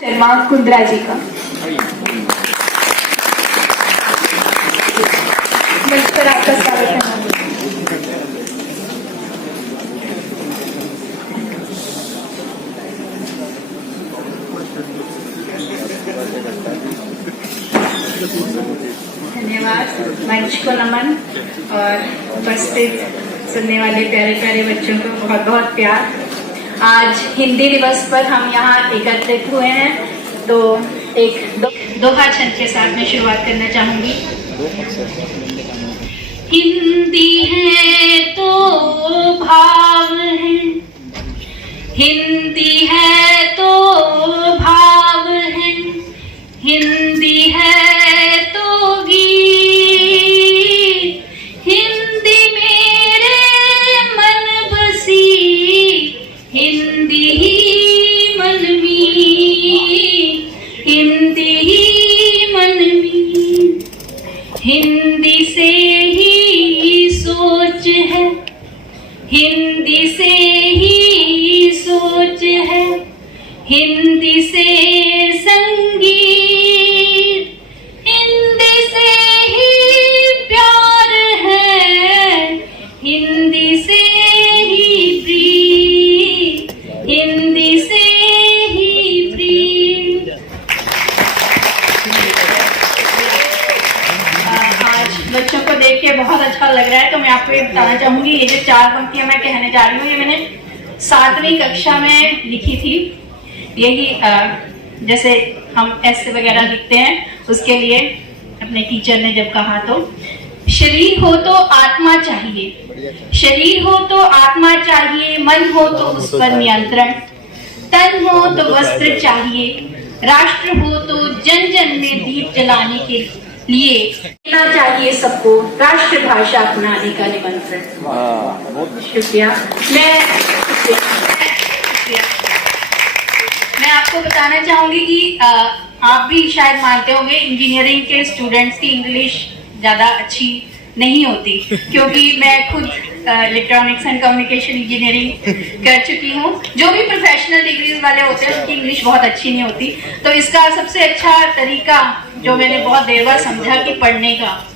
शर्मा कुंद्रा जी का मंच पर आपका स्वागत है। धन्यवाद। मंच को नमन और उपस्थित सुनने वाले प्यारे प्यारे बच्चों को बहुत बहुत प्यार। आज हिंदी दिवस पर हम यहाँ एकत्रित हुए हैं, तो एक दोहा छंद के साथ में शुरुआत करना चाहूंगी। हिंदी है तो भाव है, हिंदी है तो भाव है, हिंदी है तो गीत, हिंदी मेरे मन बसी, हिंदी ही मन में, हिंदी ही मन में, हिंदी से ही सोच है, हिंदी से ही सोच है, हिंदी से संगीत, हिंदी से ही प्यार है, हिंदी से ही प्रीत, हिंदी से ही प्रीत। आज बच्चों को देख के बहुत अच्छा लग रहा है, तो मैं आपको ये बताना चाहूंगी, ये जो 4 पंक्तियां मैं कहने जा रही हूँ, ये मैंने 7वीं कक्षा में लिखी थी। यही जैसे हम ऐसे वगैरह लिखते हैं, उसके लिए अपने टीचर ने जब कहा, तो शरीर हो तो आत्मा चाहिए, शरीर हो तो आत्मा चाहिए, मन हो तो उस पर नियंत्रण, तन हो तो वस्त्र चाहिए, राष्ट्र हो तो जन जन में दीप जलाने के लिए देना चाहिए सबको राष्ट्रभाषा अपनाने का निमंत्रण। शुक्रिया। मैं आपको बताना चाहूंगी कि आप भी शायद मानते होंगे इंजीनियरिंग के स्टूडेंट्स की इंग्लिश ज़्यादा अच्छी नहीं होती, क्योंकि मैं खुद इलेक्ट्रॉनिक्स एंड कम्युनिकेशन इंजीनियरिंग कर चुकी हूँ। जो भी प्रोफेशनल डिग्रीज वाले होते हैं उनकी इंग्लिश बहुत अच्छी नहीं होती। तो इसका सबसे अच्छा तरीका जो मैंने बहुत देर बाद समझा कि पढ़ने का,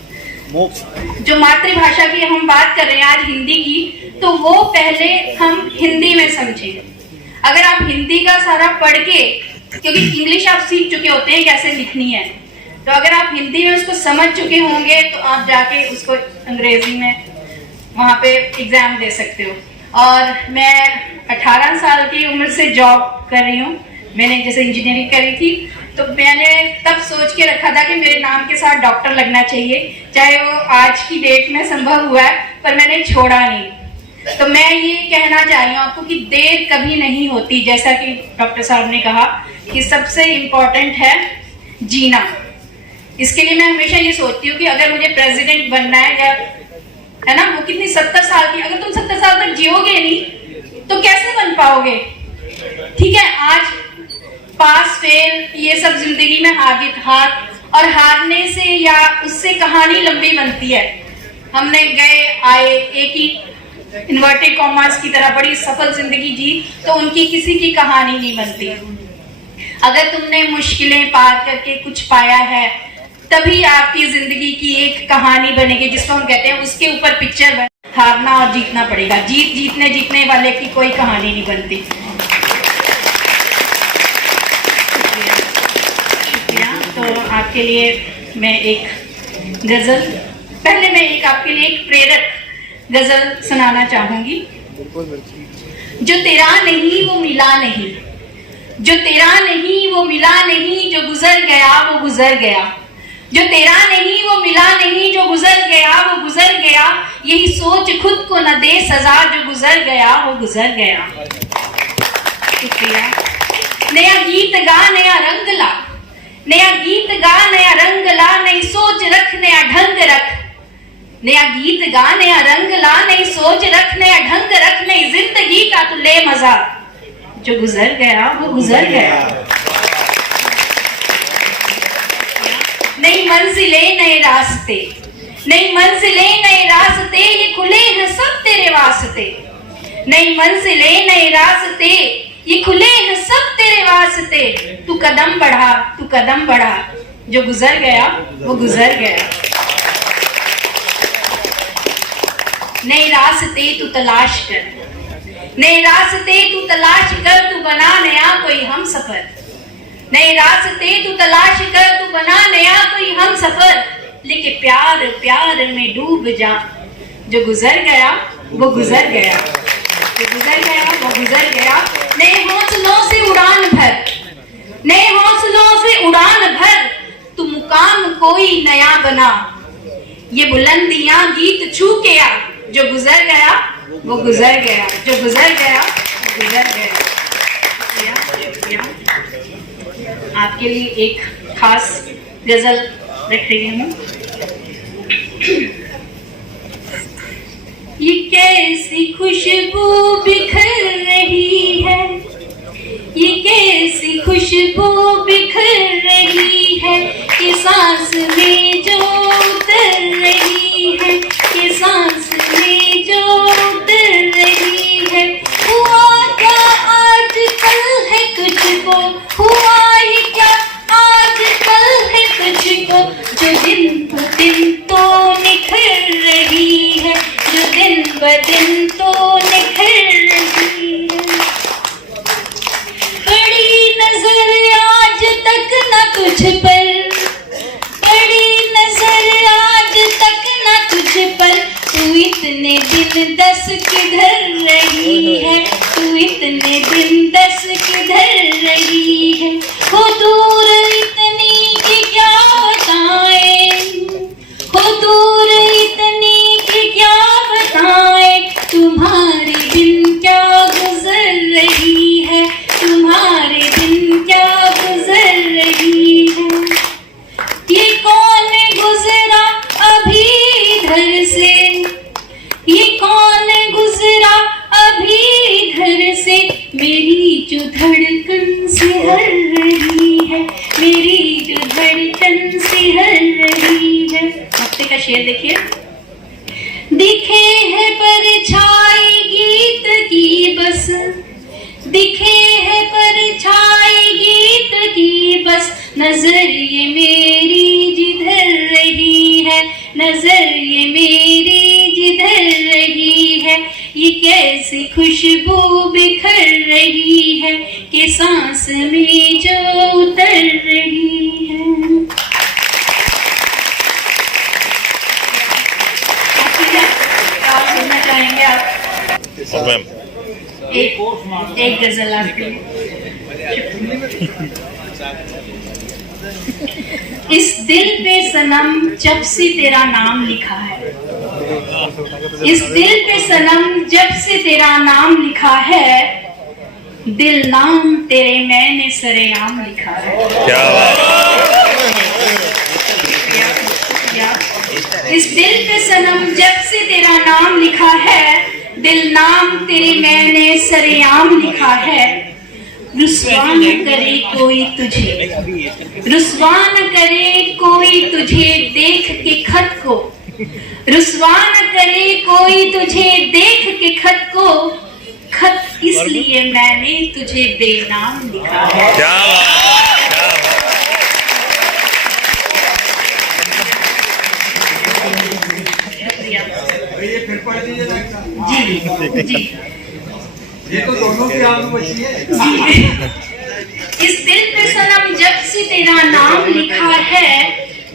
जो मातृभाषा की हम बात कर रहे हैं आज हिंदी की, तो वो पहले हम हिंदी में समझें। अगर आप हिंदी का सारा पढ़ के, क्योंकि इंग्लिश आप सीख चुके होते हैं कैसे लिखनी है, तो अगर आप हिंदी में उसको समझ चुके होंगे तो आप जाके उसको अंग्रेजी में वहाँ पे एग्जाम दे सकते हो। और मैं 18 साल की उम्र से जॉब कर रही हूँ। मैंने जैसे इंजीनियरिंग करी थी, तो मैंने तब सोच के रखा था कि मेरे नाम के साथ डॉक्टर लगना चाहिए, चाहे वो आज की डेट में संभव हुआ है, पर मैंने छोड़ा नहीं। तो मैं ये कहना चाह रही हूँ आपको कि देर कभी नहीं होती, जैसा कि डॉक्टर साहब ने कहा कि सबसे इम्पोर्टेंट है जीना। इसके लिए मैं हमेशा ये सोचती हूँ कि अगर मुझे प्रेसिडेंट बनना है, या है ना, वो कितनी 70 साल की, अगर तुम 70 साल तक जियोगे नहीं तो कैसे बन पाओगे? ठीक है, आज पास फेल ये सब जिंदगी में हार, और हारने से या उससे कहानी लंबी बनती है। हमने गए आए एक ही इन्वर्टेड कॉमर्स की तरह बड़ी सफल जिंदगी जी, तो उनकी किसी की कहानी नहीं बनती। अगर तुमने मुश्किलें पार करके कुछ पाया है, तभी आपकी जिंदगी की एक कहानी बनेगी, जिसको हम कहते हैं उसके ऊपर पिक्चर बन। हारना और जीतना पड़ेगा, जीतने वाले की कोई कहानी नहीं बनती। शुक्रिया। तो आपके लिए मैं एक गजल, पहले मैं आपके लिए एक प्रेरक गजल सुनाना चाहूंगी। जो तेरा नहीं वो मिला नहीं, जो तेरा नहीं वो मिला नहीं, जो गुजर गया वो गुजर गया, जो तेरा नहीं वो मिला नहीं, जो गुजर गया वो गुजर गया, यही सोच खुद को न दे सजा, जो गुजर गया वो गुजर गया। शुक्रिया। नया गीत गा नया रंग ला, नया गीत गा नया रंग ला, नई सोच रख नया ढंग रख, नया गीत गा नया रंग ला, नई सोच रख नया ढंग रख, नई जिंदगी का तू ले मजा, जो गुजर गया वो गुजर गया। नई मंजिलें नए रास्ते, नई मंजिलें नए रास्ते, ये खुले हैं सब तेरे वास्ते, नई मंजिलें नए रास्ते, ये खुले हैं सब तेरे वास्ते, तू कदम बढ़ा, तू कदम बढ़ा, जो गुजर गया वो गुजर गया। नए रास्ते तू तलाश कर, नए रास्ते तू तलाश कर, तू बना नया कोई हम सफर। नए रास्ते तू तलाश कर, तू बना नया कोई हम सफर। लेकिन प्यार प्यार में डूब जा, जो गुजर गया वो गुजर गया, जो गुजर गया वो गुजर गया। नए हौसलों से उड़ान भर, नए हौसलों से उड़ान भर, तू मुकाम कोई नया बना। ये बुलंदियां गीत छू के आ, जो गुजर गया वो गुजर गया, जो गुजर गया वो गुजर गया। आपके लिए एक खास गजल रख रही हूँ। ये कैसी खुशबू बिखर रही है, ये कैसी खुशबू बिखर रही है, कि सांस में जो उतर रही है, कि सांस में जो उतर रही है। हुआ क्या आज कल है तुझको, हुआ ही क्या आज कल है तुझको, जो दिन ब दिन तो निखर रही है, जो दिन ब दिन तो निखर रही है। पड़ी नजर आज तक न तुझ पर, पड़ी नजर आज तक न तुझ पर, तू इतने दिन दस किधर रही है, तू इतने दिन दस किधर रही है। हो दूर इतनी कि क्या बताएं, हो दूर इतनी कि क्या बताएं, तुम्हारे बिन क्या गुजर रही है, तुम्हारे बिन क्या गुजर रही है। ये कौन गुजरा अभी इधर से, ये कौन गुजरा अभी इधर से, मेरी जो धड़कन सिहर रही है, मेरी जो धड़कन सिहर रही है। हफ्ते का शेर देखिए। दिखे है परछाई गीत की बस, दिखे है परछाई गीत की बस, नजर ये मेरी जिधर रही है, नजर ये मेरी जिधर रही है। ये कैसी खुशबू बिखर रही है, कि सांस में जो उतर रही है। आप सुनना चाहेंगे आप? एक गजल आपके इस दिल पे सनम जब से तेरा नाम लिखा है, इस दिल पे सनम जब से तेरा नाम लिखा है, दिल नाम तेरे मैंने सरेआम लिखा है। क्या इस दिल पे सनम जब से तेरा नाम लिखा है, दिल नाम तेरे मैंने सरेआम लिखा है। रुस्वा न करे कोई तुझे, रुस्वा न करे कोई तुझे देख के खत को, रुस्वा न करे कोई तुझे देख के खत को, खत इसलिए मैंने तुझे बेनाम लिखा है। जी जी, ये तो दोनों की आंख बची है। इस दिल पे सनम जब से तेरा नाम लिखा है,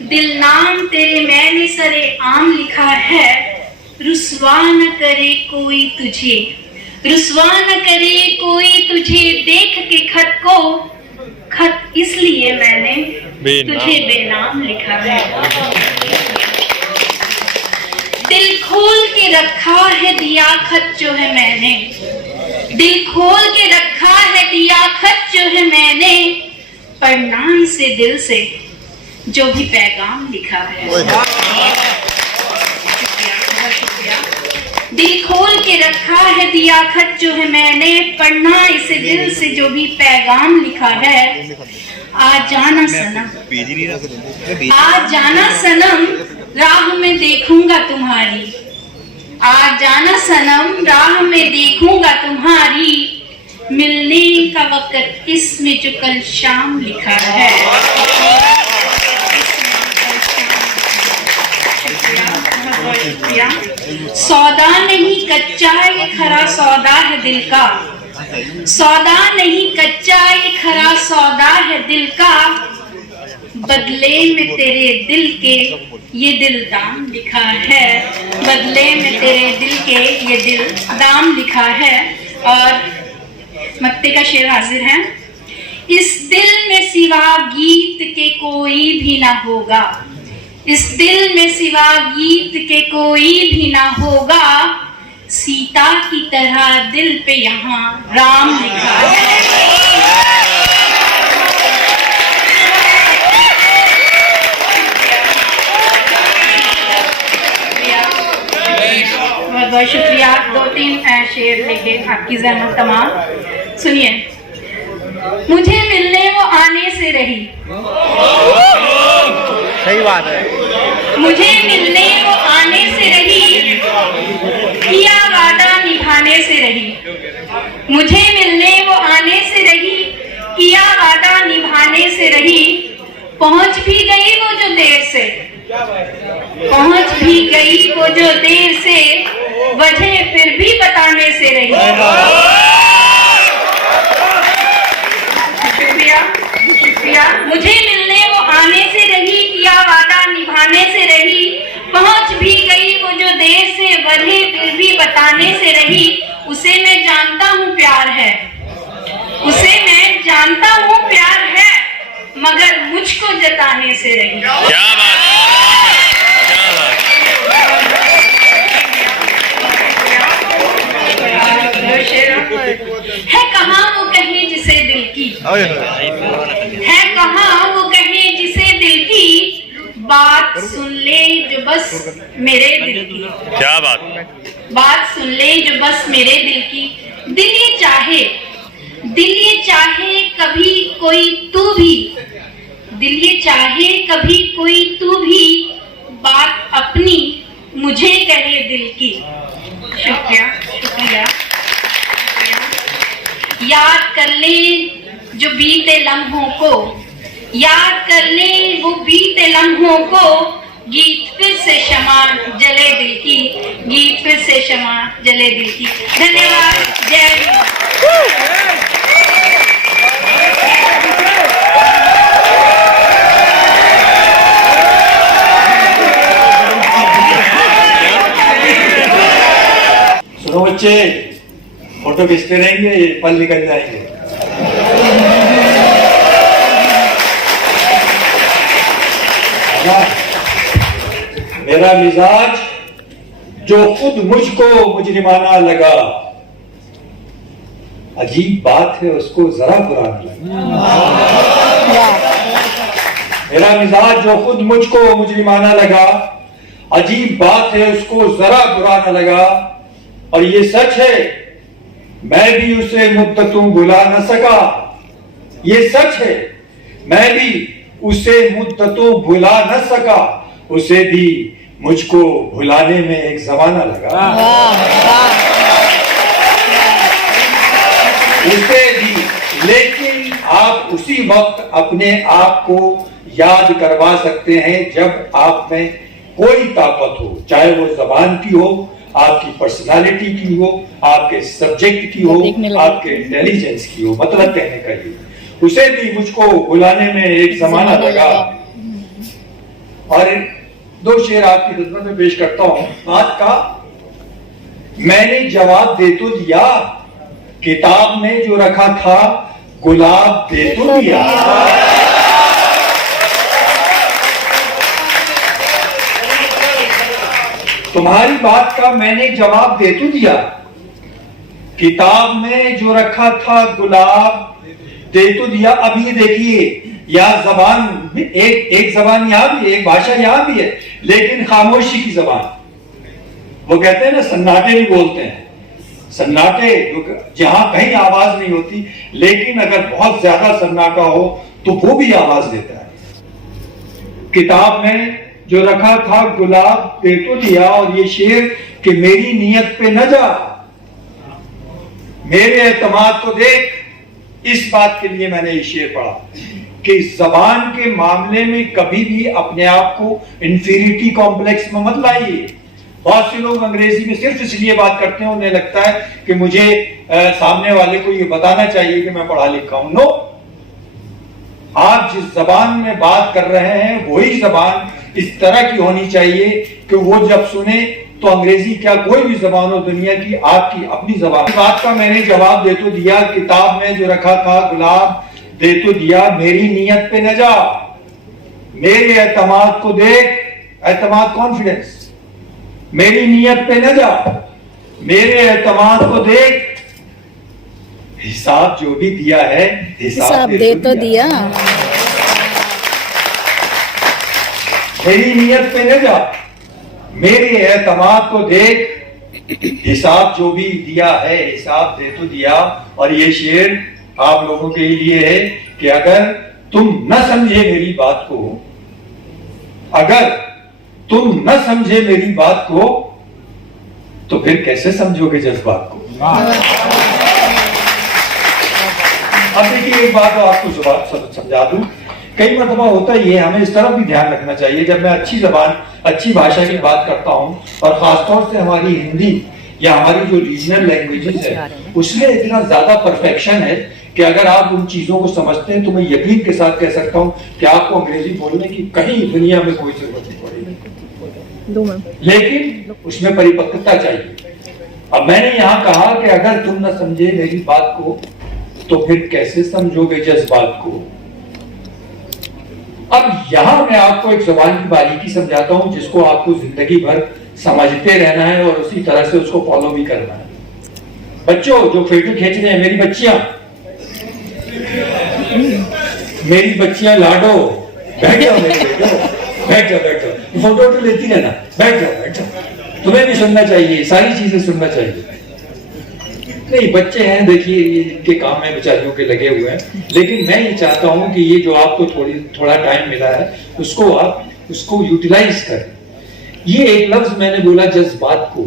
दिल नाम तेरे मैंने सरे आम लिखा है। रुस्वा न करे कोई तुझे, रुस्वा न करे कोई तुझे देख के खत को, खत इसलिए मैंने तुझे बेनाम लिखा है। दिल खोल के रखा है दिया खत जो है मैंने, दिल खोल के रखा है दिया खत जो है मैंने, पढ़ना इसे दिल से जो भी पैगाम लिखा है। दिल खोल के रखा है दिया खत जो है मैंने, पढ़ना इसे दिल से जो भी पैगाम लिखा है। आज जाना सनम, आज जाना सनम, राह में देखूंगा तुम्हारी, आज जाना सनम, राह में देखूंगा तुम्हारी, मिलने का वक्त इसमें जो कल शाम लिखा है। शुक्रिया। सौदा नहीं कच्चा ये खरा सौदा है दिल का, सौदा नहीं कच्चा ये खरा सौदा है दिल का, बदले में तेरे दिल के ये दिल दाम लिखा है, बदले में तेरे दिल के ये दिल दाम लिखा है। और मत्ते का शेर हाजिर है। इस दिल में सिवा गीत के कोई भी ना होगा, इस दिल में सिवा गीत के कोई भी ना होगा, सीता की तरह दिल पे यहाँ राम लिखा है। बहुत बहुत शुक्रिया। 2-3 शेर लेके आपकी जहमत तमाम। सुनिए। मुझे मिलने वो आने से रही, सही बात है, मुझे मिलने वो आने से रही, किया वादा निभाने से रही, मुझे मिलने वो आने से रही, किया वादा निभाने से रही, पहुंच भी गई वो जो देर से, पहुंच भी गई वो जो देर से, वजह फिर भी बताने से रही। शुक्रिया। मुझे मिलने वो आने से रही, किया वादा निभाने से रही, पहुंच भी गई वो जो देर से, वजह फिर भी बताने से रही, उसे मैं जानता हूँ प्यार है, उसे मैं जानता हूँ प्यार है, मगर मुझको जताने से रही। क्या बात, क्या बात। है कहाँ वो कहे जिसे दिल की, है कहाँ वो कहे जिसे दिल की, बात सुन ले जो बस मेरे दिल की। क्या बात, बात सुन ले जो बस मेरे दिल की। दिल ये चाहे, दिल ये चाहे कभी कोई तू भी, दिल ये चाहे कभी कोई तू भी, बात अपनी मुझे कहे दिल की। शुक्रिया। शुक्रिया। याद कर ले जो बीते लम्हों को, याद कर ले वो बीते लम्हों को, गीत फिर से शमा जले दिल की, गीत फिर से शमा जले दिल की। धन्यवाद। जय हिंद। सुनो बच्चे, फोटो खींचते रहेंगे, ये पल निकल जाएंगे। मेरा मिजाज जो खुद मुझको मुजरिमाना लगा, अजीब बात है उसको जरा पुराना लगा। मेरा मिजाज जो खुद मुझको मुजरिमाना लगा, अजीब बात है उसको जरा बुरा न लगा। और ये सच है मैं भी उसे मुद्दतों भुला न सका, ये सच है मैं भी उसे मुद्दतों भुला न सका, उसे भी मुझको भुलाने में एक जमाना लगा। उसे भी, लेकिन आप उसी वक्त अपने आप को याद करवा सकते हैं जब आप में कोई ताकत हो, चाहे वो जबान की हो, आपकी पर्सनालिटी की हो, आपके सब्जेक्ट की हो, आपके इंटेलिजेंस की हो, मतलब कहने का ये। उसे भी मुझको बुलाने में एक जमाना लगा। और 2 शेर आपकी खिदमत में पेश करता हूं। बात का मैंने जवाब दे तो दिया, किताब में जो रखा था गुलाब दे तो दिया। तुम्हारी बात का मैंने जवाब दे तो दिया, किताब में जो रखा था गुलाब दे तो दिया। अब ये देखिए, यह जबान एक जबान यहां भी है, एक भाषा यहां भी है, लेकिन खामोशी की जबान। वो कहते हैं ना, सन्नाटे भी बोलते हैं, सन्नाटे जहां कहीं आवाज नहीं होती, लेकिन अगर बहुत ज्यादा सन्नाटा हो तो वो भी आवाज देता है। किताब में जो रखा था गुलाब दे तो दिया। और ये शेर कि मेरी नीयत पे न जा, मेरे एतमाद को देख, इस बात के लिए मैंने ये शेर पढ़ा कि जबान के मामले में कभी भी अपने आप को इंफीरियरिटी कॉम्प्लेक्स में मत लाइए। बहुत से लोग अंग्रेजी में सिर्फ इसलिए बात करते हैं, उन्हें लगता है कि मुझे सामने वाले को ये बताना चाहिए कि मैं पढ़ा लिखा हूं। नो, आप जिस जबान में बात कर रहे हैं वही जबान इस तरह की होनी चाहिए कि वो जब सुने तो अंग्रेजी क्या कोई भी जबान हो दुनिया की, आपकी अपनी जबान। इस बात का मैंने जवाब दे तो दिया, किताब में जो रखा था गुलाब दे तो दिया, मेरी नीयत पे न जा, मेरे एतमाद को देख, एतमाद कॉन्फिडेंस, मेरी नीयत पे न जा, मेरे एतमाद को देख, हिसाब जो भी दिया है हिसाब दे तो दिया, मेरी नीयत पे न जा, मेरे एतमाद को देख, हिसाब जो भी दिया है हिसाब दे तो दिया। और ये शेर आप लोगों के लिए है कि अगर तुम न समझे मेरी बात को, अगर तुम न समझे मेरी बात को, तो फिर कैसे समझोगे जज्बात को। अब देखिए एक बात आपको समझा दूं, कई मरतबा होता ही है, हमें इस तरफ भी ध्यान रखना चाहिए। जब मैं अच्छी जबान अच्छी भाषा की बात करता हूं, और खासतौर से हमारी हिंदी या हमारी जो रीजनल लैंग्वेजेस है उसमें इतना ज्यादा परफेक्शन है कि अगर आप उन चीजों को समझते हैं तो मैं यकीन के साथ कह सकता हूं कि आपको अंग्रेजी बोलने की कहीं दुनिया में कोई जरूरत नहीं पड़ेगी, लेकिन उसमें परिपक्वता चाहिए। अब मैंने यहां कहा कि अगर तुम न समझे मेरी बात को तो फिर कैसे समझोगे जज्बात को। अब यहां मैं आपको एक जबान की बारीकी समझाता हूं जिसको आपको जिंदगी भर समझते रहना है और उसी तरह से उसको फॉलो भी करना है। बच्चों जो फोटो खींच रहे हैं, मेरी बच्चियां लाडो, बैठ जाओ मेरे बेटो, बैठ जाओ, फोटो लेती रहना, बैठ जाओ, तुम्हें भी सुनना चाहिए, सारी चीजें सुनना चाहिए। नहीं, बच्चे हैं देखिए, ये इनके काम में बेचारियों के लगे हुए हैं, लेकिन मैं ये चाहता हूं कि ये जो आपको थोड़ा टाइम मिला है उसको आप उसको यूटिलाइज करें। ये एक लफ्ज मैंने बोला जज्बात को,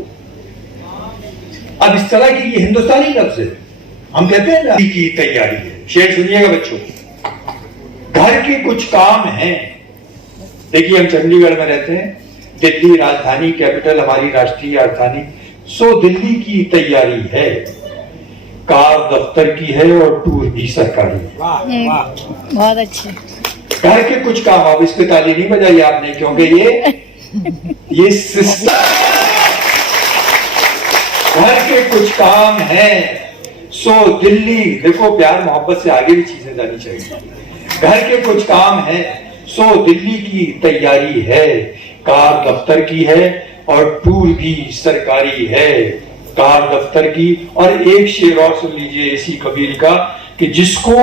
अब इस तरह की ये हिंदुस्तानी लफ्ज है, हम कहते हैं ना की तैयारी है। शेर सुनिएगा बच्चों, घर के कुछ काम हैं। देखिए हम चंडीगढ़ में रहते हैं, दिल्ली राजधानी कैपिटल, हमारी राष्ट्रीय राजधानी, सो दिल्ली की तैयारी है, कार दफ्तर की है और टूर भी सरकारी है। बहुत अच्छे। घर के कुछ काम, अब इस पे ताली नहीं बजाई आपने, क्योंकि ये सिस्टम, घर के कुछ काम हैं, सो दिल्ली, देखो प्यार मोहब्बत से आगे भी चीजें जानी चाहिए। घर के कुछ काम हैं, सो दिल्ली की तैयारी है, कार दफ्तर की है और टूर भी सरकारी है, कार दफ्तर की। और एक शेर और सुन लीजिए इसी कबीर का कि जिसको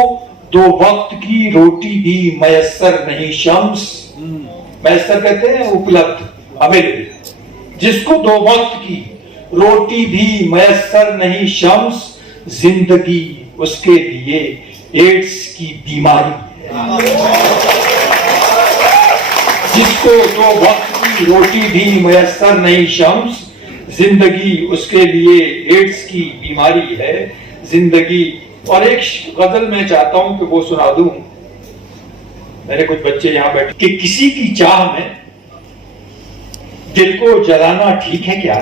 2 वक्त की रोटी भी मयसर नहीं शम्स, मयसर कहते हैं उपलब्ध, अवेलेबल, जिसको 2 वक्त की रोटी भी मयसर नहीं शम्स, जिंदगी उसके लिए एड्स की बीमारी है। जिसको 2 वक्त की रोटी भी मयसर नहीं शम्स, जिंदगी उसके लिए एड्स की बीमारी है, जिंदगी। और एक गजल मैं चाहता हूं कि वो सुना दूं, मेरे कुछ बच्चे यहां बैठे, कि किसी की चाह में दिल को जलाना ठीक है क्या।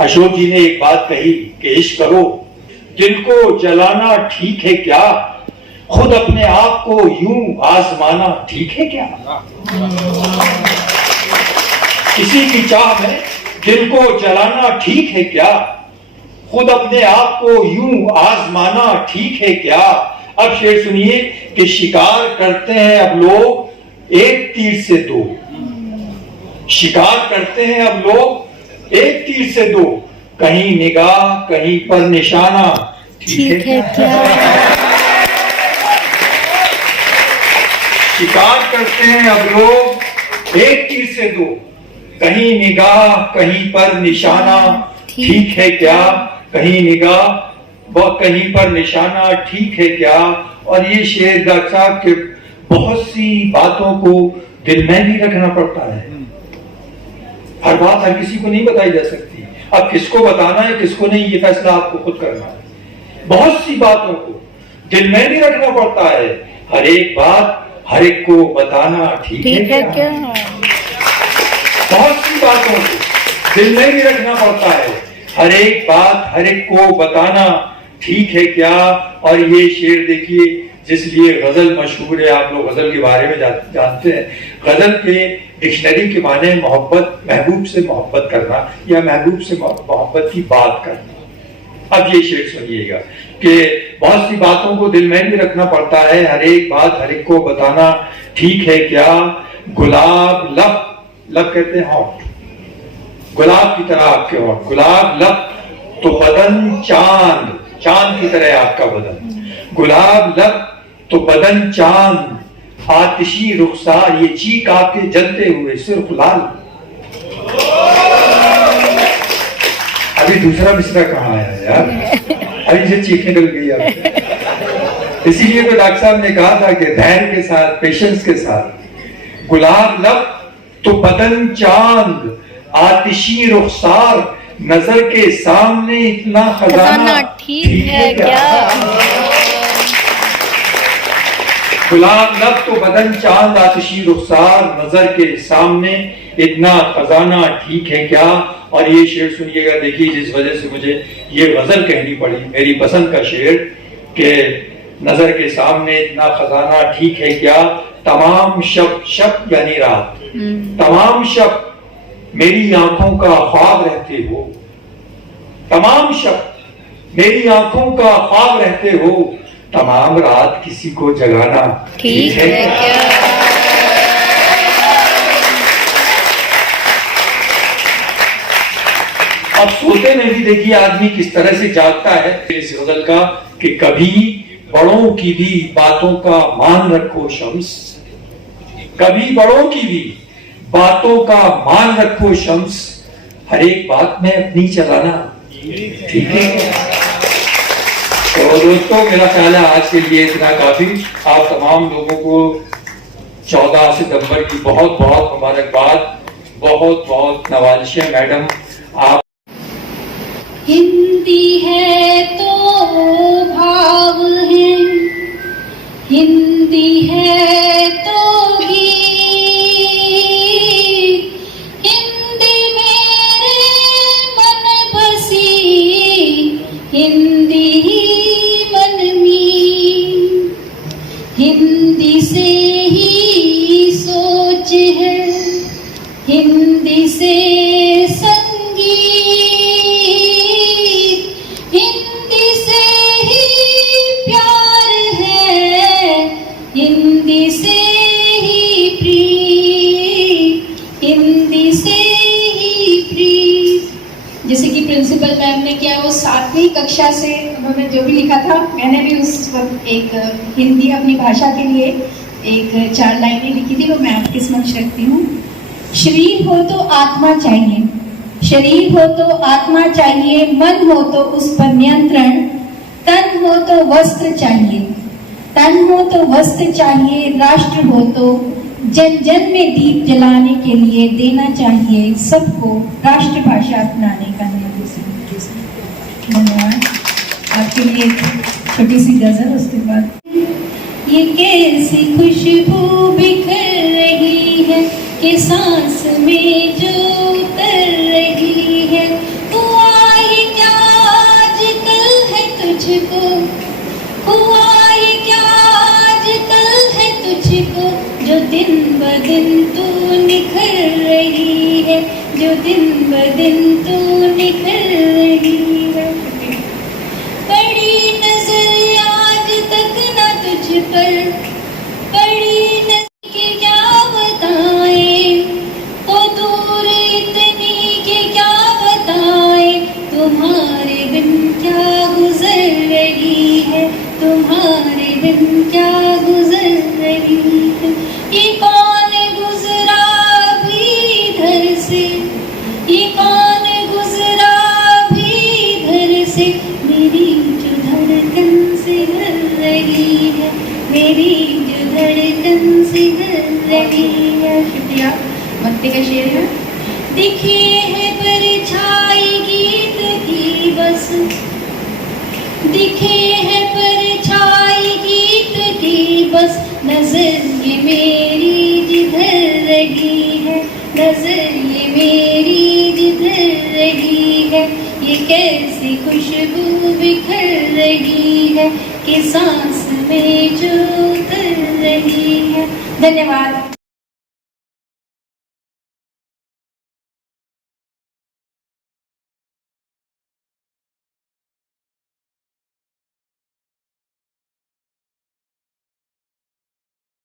अशोक जी ने एक बात कही कि इश्क करो, दिल को जलाना ठीक है क्या, खुद अपने आप को यूं आजमाना ठीक है क्या। किसी की चाह में दिल को जलाना ठीक है क्या, खुद अपने आप को यूं आजमाना ठीक है क्या। अब शेर सुनिए कि शिकार करते हैं अब लोग एक तीर से 2, शिकार करते हैं अब लोग एक तीर से 2, कहीं निगाह कहीं पर निशाना ठीक है क्या। शिकार करते हैं अब लोग एक तीर से 2, कहीं निगाह कहीं पर निशाना ठीक है क्या, कहीं निगाह कहीं पर निशाना ठीक है क्या। और ये शेर डॉक्टर साहब के बहुत सी बातों को दिल में भी रखना पड़ता है, हर बात हर किसी को नहीं बताई जा सकती। अब किसको बताना है किसको नहीं, ये फैसला आपको खुद करना है। बहुत सी बातों को दिल में भी रखना पड़ता है, हर एक बात हर एक को बताना ठीक है क्या? बहुत सी बातों को दिल में भी रखना पड़ता है, हर एक बात हर एक को बताना ठीक है क्या? और ये शेर देखिए जिसलिए गजल मशहूर है, आप लोग गजल के बारे में जानते हैं। गजल के डिक्शनरी के माने मोहब्बत, महबूब से मोहब्बत करना या महबूब से मोहब्बत की बात करना। अब ये शेर सुनिएगा कि बहुत सी बातों को दिल में भी रखना पड़ता है, हर एक बात हर एक को बताना ठीक है क्या? गुलाब लब, लब कहते हैं होंठ, गुलाब की तरह आपके होंठ, गुलाब लब तो बदन चांद, चांद की तरह आपका बदन, गुलाब लब तो बदन चांद, आतिशी रुखसार, ये चीक आपके जलते हुए सिर्फ लाल। अभी दूसरा मिसरा कहाँ आया यार, अभी से चीख निकल गई अब। इसीलिए तो डॉक्टर साहब ने कहा था कि धैर्य के साथ, पेशेंस के साथ, गुलाब लब तो बदन चांद, आतिशी रुखसार, नजर के सामने इतना खजाना ठीक है क्या? गुलाब लब तो बदन चांद, आतिशी रुखसार, नजर के सामने इतना खजाना ठीक है क्या? और ये शेर सुनिएगा, देखिए जिस वजह से मुझे ये गजल कहनी पड़ी, मेरी पसंद का शेर कि नजर के सामने इतना खजाना ठीक है क्या? तमाम शब, शब यानी रात, तमाम शब मेरी आंखों का ख्वाब रहते हो, तमाम शब मेरी आंखों का ख्वाब रहते हो, तमाम रात किसी को जगाना ठीक है क्या? अब सोते में भी देखिए आदमी किस तरह से जागता है इस गजल का कि कभी बड़ों की भी बातों का मान रखो शम्स, कभी बड़ों की भी बातों का मान रखो शम्स, हर एक बात में अपनी चलाना ठीक है। तो दोस्तों मेरा ख्याल है आज के लिए इतना काफी। आप तमाम लोगों को 14 सितंबर की बहुत बहुत मुबारकबाद, बहुत बहुत नवाजिशें मैडम। आप हिंदी है तो भाव है, हिंदी है तो हिंदी से ही सोच है, हिंदी से संगीत, हिंदी से ही प्यार है, हिंदी से ही प्रीत, हिंदी से ही प्रीत। जैसे कि प्रिंसिपल मैम ने किया, वो 7वीं कक्षा से उन्होंने जो भी लिखा था, मैंने भी उस वक्त एक हिंदी अपनी भाषा के लिए एक 4 लाइनें लिखी थी, वो मैं आपके समक्ष रखती हूँ। शरीर हो तो आत्मा चाहिए, शरीर हो तो आत्मा चाहिए, मन हो तो उस पर नियंत्रण, तन हो तो वस्त्र चाहिए, तन हो तो वस्त्र चाहिए, राष्ट्र हो तो जन जन में दीप जलाने के लिए देना चाहिए सबको राष्ट्रभाषा अपनाने का निर्देश। धन्यवाद। आपके लिए एक छोटी सी गजल, उसके बाद ये कैसी खुशबू बिखर रही है कि सांस में जो उतर रही है, हुआ ये क्या आजकल है तुझको, हुआ ये क्या आजकल है तुझको, जो दिन ब दिन तू निखर रही है, जो दिन ब दिन तू निखर रही है। पड़ी नजर आज तक ना तुझ पर, पड़ी नजर के क्या बताएं, तो दूर इतनी के क्या बताएं, तुम्हारे बिन क्या गुजर रही है, तुम्हारे बिन क्या गुजर रही है। ये कौन गुजरा भी इधर से, ये कौन गुजरा भी इधर से, मेरी जो धड़कन से भर रही है, मेरी जो धड़कन से भर रही है। शुक्रिया। भक्ति का शेर है। दिखे है परछाई गीत की बस, दिखे है परछाई गीत की बस, नजर ये मेरी जिधर रही है, नजर ये मेरी जिधर रही है, ये कैसी खुशबू बिखर रही है कि सांस में जो उतर रही है। धन्यवाद।